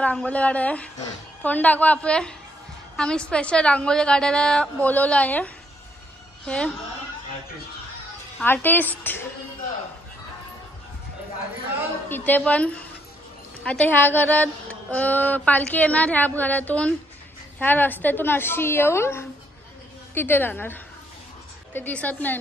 रांगोळी काढायला तोंड दाखवा आपले. आम्ही स्पेशल रांगोळी काढायला बोलवलं आहे. हे आर्टिस्ट इथे पण. आता ह्या घरात पालखी येणार, ह्या घरातून ह्या रस्त्यातून अशी येऊन तिथे जाणार. ते दिसत नाही.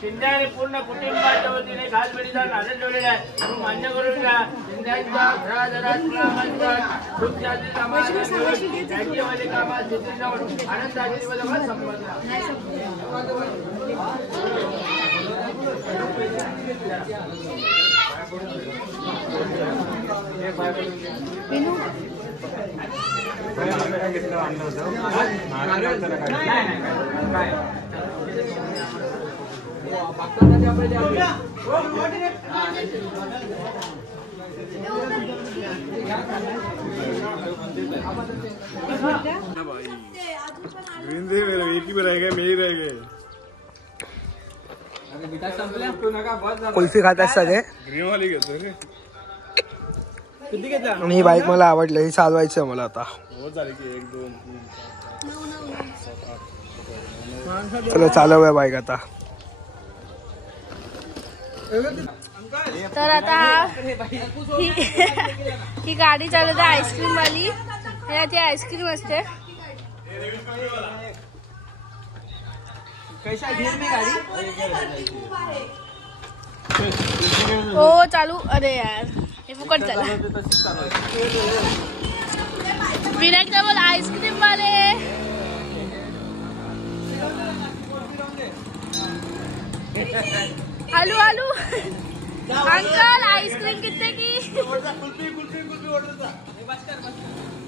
शिंद्याने पूर्ण कुटुंबाच्या वतीने खास वेळीचा नाटक ठेवलेला आहे. मान्य करून घ्या. शिंद्यांच्या घराघरात खूप जाती राज्यामध्ये कामात आनंदाची संपत. एक ही में रह गए, मेरे ही रह गए. कुल्फी खातात सगळे. ग्रीन वाली घेतो रे. किती घेतला? आणि ही बाईक मला आवडली, ही चालवायची आहे मला आता. हो झाली की 1 2 3 चला चालवूया बाईक आता. तर आता ही गाडी चालवते आईस्क्रीम वाली. ती आईस्क्रीम असते. हो चालू. अरे यार हे फुकट झालं. विनायक बोल आईस्क्रीम वाले. आलू आलू अंकल आइसक्रीम कितने की?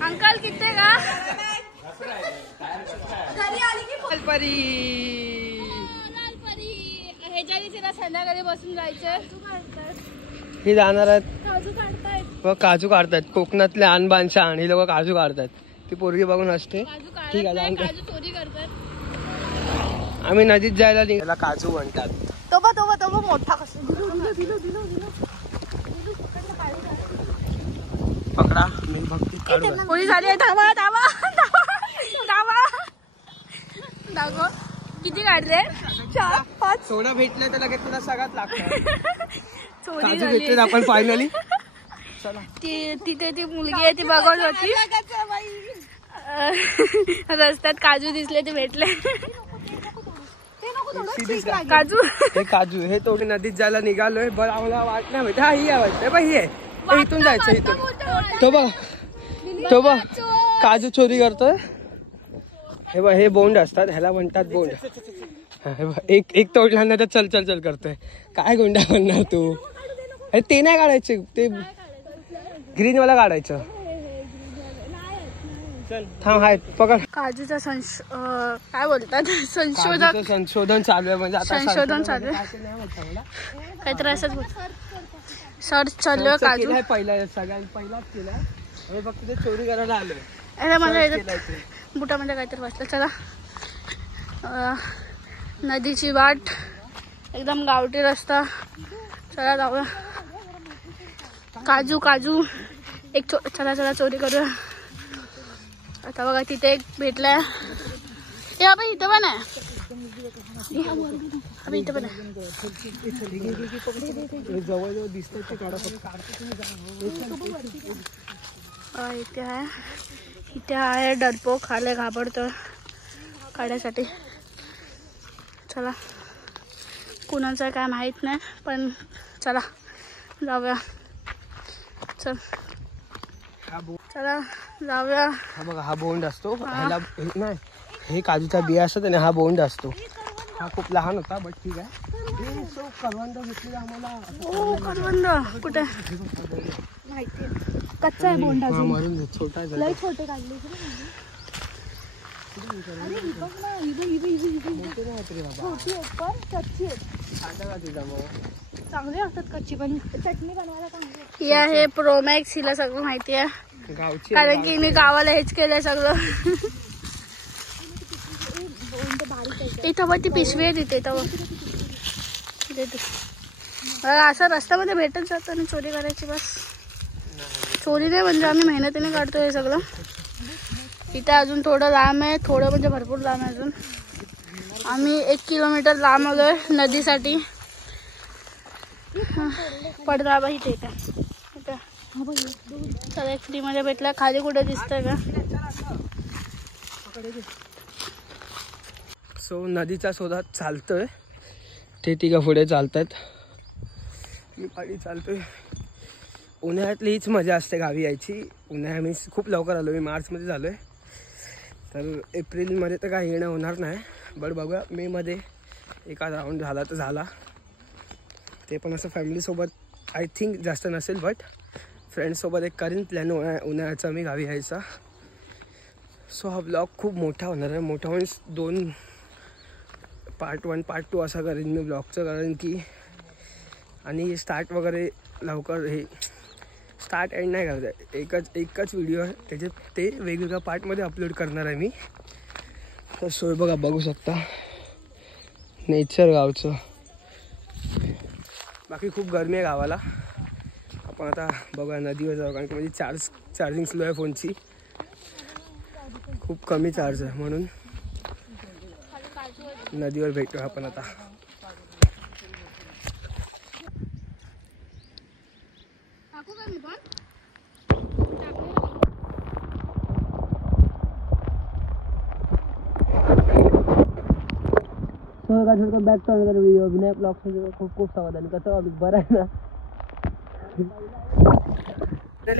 अंकल कितने का? लालपरी ह्याच्या तिला संध्याकाळी बसून जायचं. ही जाणार आहेत काजू काढतायत. काजू काढतात. कोकणातले आणबान शान ही लोक काजू काढतात. ती पोरगी बघून असते. ठीक आहे काजू चोरी करतात. आम्ही नदीत जायला निघाला. काजू म्हणतात. तो बघ मोठा कसं. पकडा मी भक्ती काढू. पोलीस आली. धावा धावा धावा धावा. किती काढले? 4 5. सोडा भेटले तर लगेच तुला सगळ्यात लागतं. चोरी काजू झाली. भेटले आपण फायनली. तिथे ती मुलगी आहे ती बघत होती. रस्त्यात काजू दिसले ते भेटले. काजू हे काजू हे तो नदीत जायला निघालोय. बरं आम्हाला वाट नाही माहिती. हा ही आवडते बा. ही आहे इथून जायचं. इथून तो बघ काजू चोरी करतोय. हे बघ हे बोंड असतात. ह्याला म्हणतात बोंड. एक तोडला ना तर चल चल चल करतोय. काय गोंडा म्हणणार तू? ते नाही काढायचे. ते ग्रीन वाला काढायचं. थांब हाय पकड. काजूचा काय बोलतात संशोधन चालू आहे. म्हणजे आता संशोधन चालू आहे. काहीतरी असंच सर्च चालू आहे. काजू पहिला सगळ्यात पहिलाच केला. फक्त ते चोरी करायला आलोय. बुटामध्ये काहीतरी वाचलं. चला नदीची वाट एकदम गावठी रस्ता. चला जाऊया. काजू काजू एक चला चोरी करूया. आता बघा तिथे एक भेटलाय. हे अबे इथं पण आहे. इथं पण आहे. जवळ दिसतंय ते काढा. इथे आहे. इथे आहे डरपोक आले घाबरतो काढायसाठी. चला कुणाचं काय माहित नाही पण चला जाऊया. चल चला जाऊया. हा बघा हा बोंड असतो. ह्याला नाही हे काजूचा बिया असतो आणि हा बोंड असतो. हा खूप लहान होता बट ठीक आहे. करवंद घेतलेला आम्हाला. हो करवंद कुठे माहिती कच्चा आहे बोंड अजून. मारून छोटा लय छोटे काढले. चांगले असतात कच्ची पण चटणी बनवायला चांगली. ही आहे प्रोमॅक्स. हिला सगळं माहिती आहे गावची कारण की मी गावाला हेच केलंय सगळं. इथं ती पिशवी आहे तिथे असं रस्त्यामध्ये भेटत जातं आणि चोरी करायची. बस चोरी नाही म्हणजे आम्ही मेहनतीने काढतोय हे सगळं. इथे अजून थोडं लांब आहे. थोडं म्हणजे भरपूर लांब आहे अजून. आम्ही 1 किलोमीटर लांब आलोय नदीसाठी. पडदा इथे सगळं फ्री मध्ये भेटला. खाली कुठे दिसतंय का. सो नदीचा शोधात चालतोय. ते तिघं पुढे चालतात. मी पाठी चालतोय. उन्हाळ्यातली हीच मजा असते गावी यायची. उन्हाळ्यात मी खूप लवकर आलो. मी मार्चमध्ये झालो आहे. तर एप्रिलमध्ये तर काही येणं होणार नाही. बट बघा मेमध्ये एका राऊंड झाला तर झाला. ते पण असं फॅमिलीसोबत आय थिंक जास्त नसेल बट फ्रेंड्ससोबत एक करीन प्लॅन उन्हाळ्याचा मी गावी यायचा. सो हा ब्लॉग खूप मोठा होणार आहे. मोठा मीन्स 2 पार्ट 1 पार्ट 2 असा करेन मी ब्लॉगचं. कारण की आणि स्टार्ट वगैरे लवकर हे स्टार्ट एंड नाही करत आहे. एकच व्हिडिओ आहे त्याच्यात ते वेगवेगळ्या पार्टमध्ये अपलोड करणार आहे मी. तर सोय बघा बघू शकता नेचर गावचं. बाकी खूप गरमी आहे गावाला. आपण आता बघा नदीवर जाऊ कारण की माझी चार्जिंग स्लो आहे फोनची. खूप कमी चार्ज आहे म्हणून नदीवर भेटतो आपण आता. Back to another video. Vinayak blogs खूप खूप समाधान. कसं बरं आहे ना.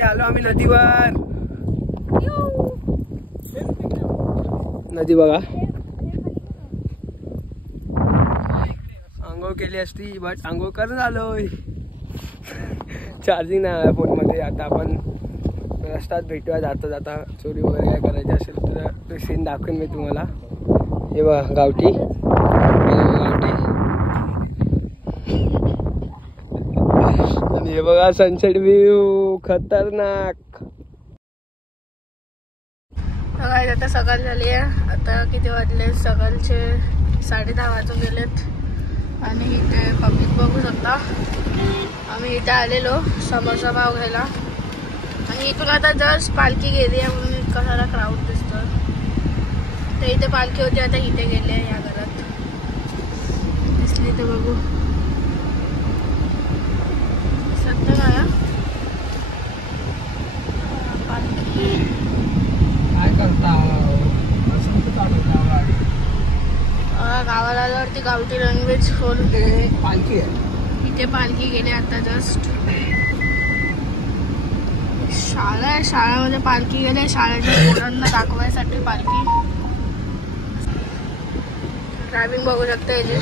आलो आम्ही नदीवर. नदी बघा. आंघोळ केली असती बट आंघोळ करून आलोय. चार्जिंग नाही आहे फोनमध्ये. आता आपण रस्त्यात भेटूया जाता जाता. चोरी वगैरे काय करायची असेल तर ते सीन दाखवेन मी तुम्हाला. हे बघा गावठी आणि हे बघा सनसेट व्ह्यू खतरनाक. आता सकाळ झाली आहे. आता किती वाजले. सकाळचे 10:30 वाजून गेलेत. आणि इथे पब्लिक बघू शकता. आम्ही इथे आलेलो समोसा पाव घ्यायला. आणि इथून आता जस्ट पालखी गेली आहे म्हणून इतका सारा क्राऊड दिसतो. तर इथे पालखी होती आता इथे गेली आहे. या घरात दिसली तर बघू सत्य काय पालखी काय करता. गावाला आल्यावरती गावठी लँग्वेज फुल पालखी आहे. इथे पालखी गेली आता जस्ट. शाळा आहे. शाळेमध्ये पालखी गेली. शाळेच्या पोरांना दाखवायसाठी पालखी. ड्रायव्हिंग बघू शकता याची.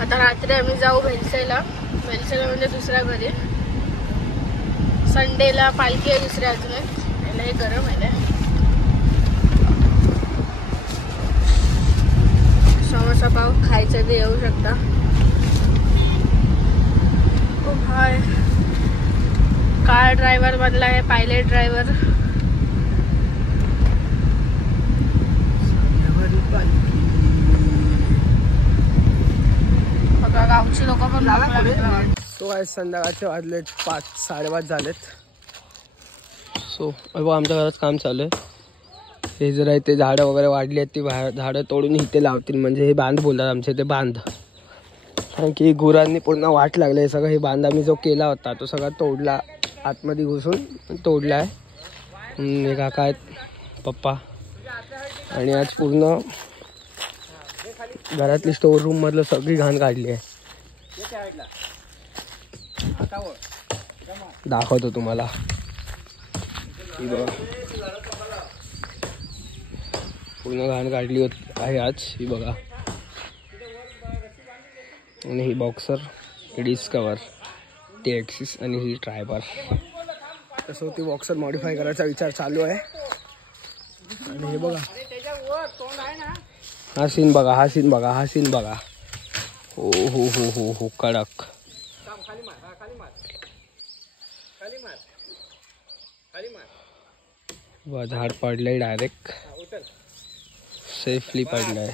आता रात्री आम्ही जाऊ भेलसेला. भेलसेला म्हणजे दुसऱ्या घरी. संडेला पालखी आहे दुसऱ्या अजून. याला हे गरम आहे. समोसा पाव खायचं ते येऊ शकता. ओ हाय. कार ड्रायव्हर मधला आहे पायलट ड्रायव्हर. गावची लोक पण सो आज संध्याकाळचे वाजलेत 5-5:30 झालेत. सो आमच्या घरात काम चालू आहे. हे जर आहे ते झाडं वगैरे वाढली आहेत. ती झाडं तोडून इथे लावतील म्हणजे हे बांध बोलतात आमच्या इथे बांध. कारण की गुरांनी पूर्ण वाट लागले. सगळं हे बांधा मी जो केला होता तो सगळा तोडला, आतमध्ये घुसून तोडला आहे. हे काका आहेत, पप्पा. आणि आज पूर्ण घरातली स्टोर रूम मधलं सगळी घाण काढली आहे. दाखवतो तुम्हाला. ही बघा पूर्ण घाण काढली आहे आज. ही बघा. आणि ही बॉक्सर, ही डिस्कवर, ती ॲक्सिस आणि ही ट्रायबार. तसं ती बॉक्सर मॉडिफाय करायचा विचार चालू आहे. आणि हे बघा हा सीन बघा, हा सीन बघा, हा सीन बघा. हो हो हो हो हो कडक. झाड पडलंय डायरेक्ट, सेफली पडलंय.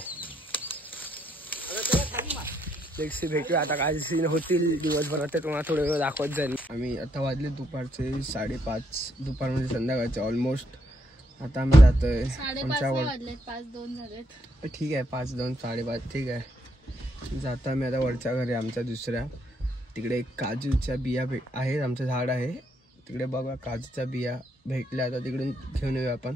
नेक्स्ट भेटूया आता. काय सीन होतील दिवसभरात ते तुम्हाला थोडे वेळ दाखवत जाईल. आम्ही आता वाजले दुपारचे 5:30, दुपार म्हणजे संध्याकाळचे ऑलमोस्ट. आता आम्ही जातोय आमच्यावर. 5-2 झालेत. ठीक आहे, 5-2 5:30 ठीक आहे. जाता मी आता वरच्या घरी आमच्या दुसऱ्या. तिकडे एक काजूच्या बिया आहेत, आमचं झाड आहे तिकडे. बघा काजूच्या बिया भेटल्या, आता तिकडून घेऊन येऊया आपण.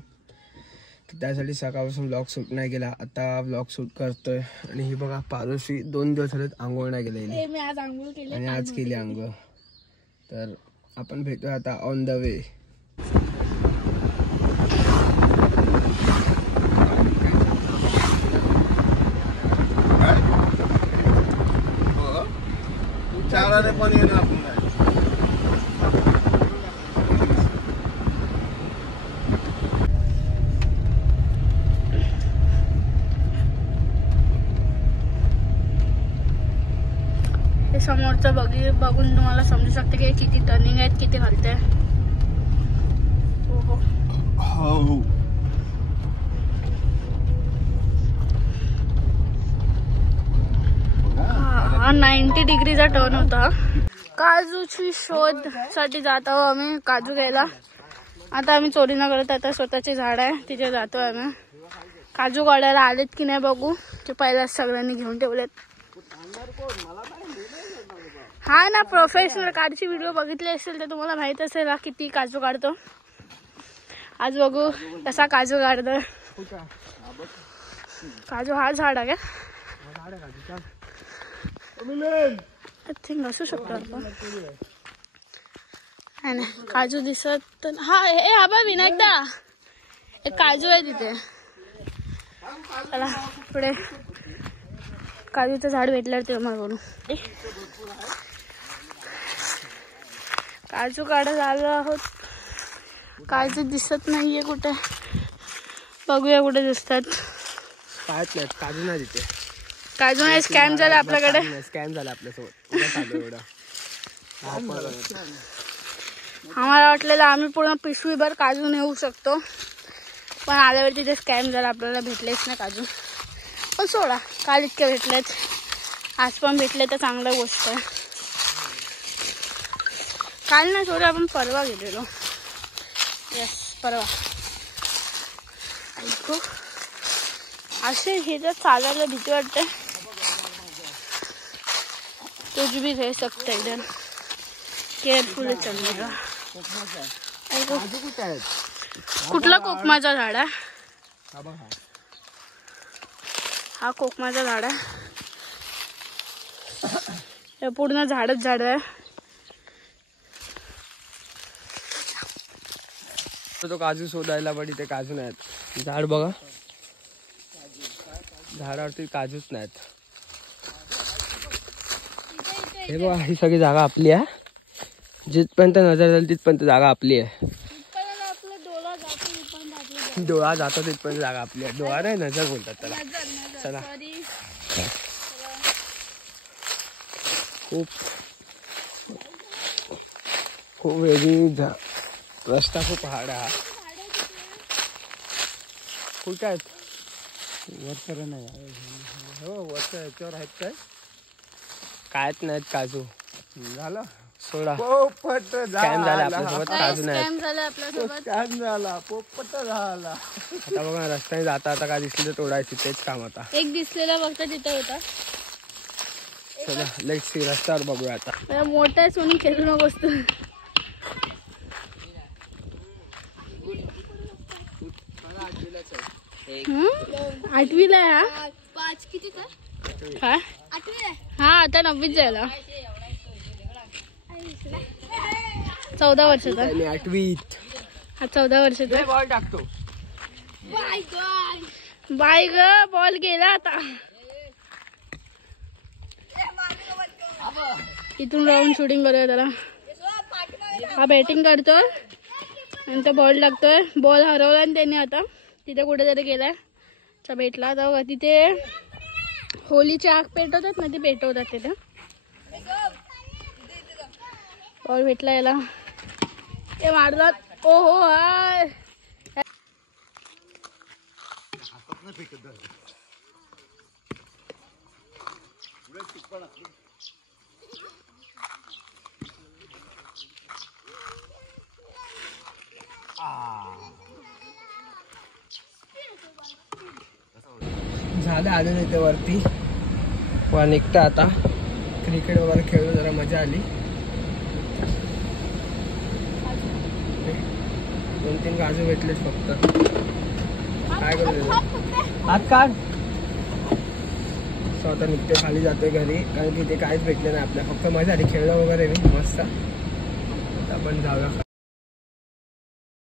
त्यासाठी सकाळपासून व्लॉग शूट नाही केला, आता व्लॉग शूट करतोय. आणि ही बघा पारुशी 2 दिवस झालेत आंघोळ नाही गेलेली, मी आज आंघोळ केली आणि आज केली आंघोळ. तर आपण भेटूया आता ऑन द वे. पण येणार आपण. हे समोरचं बघून तुम्हाला समजू शकते की किती टर्निंग आहेत, किती हलते. हो हो हो. हा 90 डिग्रीचा टर्न होता. काजूची शोध साठी जात आहोत आम्ही, काजू घ्यायला. आता आम्ही चोरी न करत, आता स्वतःचे झाड आहे तिथे जातोय आम्ही. काजू काढायला आलेत की नाही बघू. ते पहिल्याच सगळ्यांनी घेऊन ठेवलेत. हा ना, प्रोफेशनल काजूची व्हिडिओ बघितले असेल तर तुम्हाला माहित असेल हा किती काजू काढतो. आज बघू कसा काजू काढतो. काजू हा झाड आहे का? आय थिंक असू शकतो आपण. काजू दिसत. हा हा बा विनायकदा, एक काजू आहे तिथे. चला पुढे काजूचं झाड भेटल्यावर ते मला बोलू. काजू काढत आलो आहोत. काजू दिसत नाहीये कुठे. बघूया कुठे दिसतात. पाहत नाहीत काजू नाही तिथे. काजू नाही, स्कॅम झाला आपल्याकडे. स्कॅम झाला आपल्यासोबत. आम्हाला वाटलेलं आम्ही पूर्ण पिशवीभर काजू नेऊ शकतो, पण आल्यावर तिथे स्कॅम झाला. आपल्याला भेटलेच नाही काजू. पण सोडा, काल इतके भेटलेत, आज पण भेटले तर चांगली गोष्ट आहे. काल ना सोडा, आपण परवा गेलेलो. यस परवा. ऐकू असे हे जर चालायला भीती वाटते. कुछ भी रह सकता है इधर, केअरफुली चलनेगा. कुठला कोकमाचा झाड आहे हा? कोकमाचा झाड आहे. हे पूर्ण झाडच झाड आहे. तो काजू शोधायला, पण इथे काजू नाहीत. झाड बघा, झाडावरती काजूच नाहीत. हे बघा, ही सगळी जागा आपली आहे. जिथपर्यंत नजर जाईल तिथपर्यंत जागा आपली आहे. डोळा जातो तिथपर्यंत जागा आपली आहे. डोळा नाही, नजर बोलतात त्याला. चला, खूप खूप वेगळी रस्ता, खूप पहाड आहे. कुठे आहेत? वरकर नाही. हो वरच्या ह्याच्यावर आहेत. कायच नाहीत काजू. झालं सोडा. स्कॅम झाला आपल्यासोबत. काजू नाही, स्कॅम झाला. पोपट झाला. आता बघा रस्त्याने जाता आता काय दिसलं तर तोडायची, तेच काम आता. एक दिसलेला फक्त तिथे होता. चला लेट्स सी रस्त्यावर बघूया आता. मला मोठा आहे म्हणून खेळू नकोस तू. आठवीला आहे हा. 5 किती तर काय 8वी आहे. हा आता 9वीत जायला. 14 वर्षाचा. आणि 8वीत हा 14 वर्षाचा. बॉल टाकतो. By god. बाय ग बॉल गेला आता. इथून राहून शूटिंग करूया त्याला. हा बॅटिंग करतोय आणि तो बॉल लागतोय. बॉल हरवला आणि त्याने आता तिथे कुठेतरी गेलाय. चा भेटला आता तिथे होलीची आग पेटवतात ना, ते पेटवतात तिथे. बॉल भेटला याला. ते मारला. ओ हो हाय. झालं आलं इथे वरती वा निघतं आता. क्रिकेट वगैरे खेळून जरा मजा आली. 2-3 काजू भेटलेच फक्त. काय करू हात काढ. स्वतः निघते खाली जातोय घरी कारण तिथे काहीच भेटले नाही आपल्याला. फक्त मजा आली खेळलं वगैरे मी मस्त. आपण जाऊया.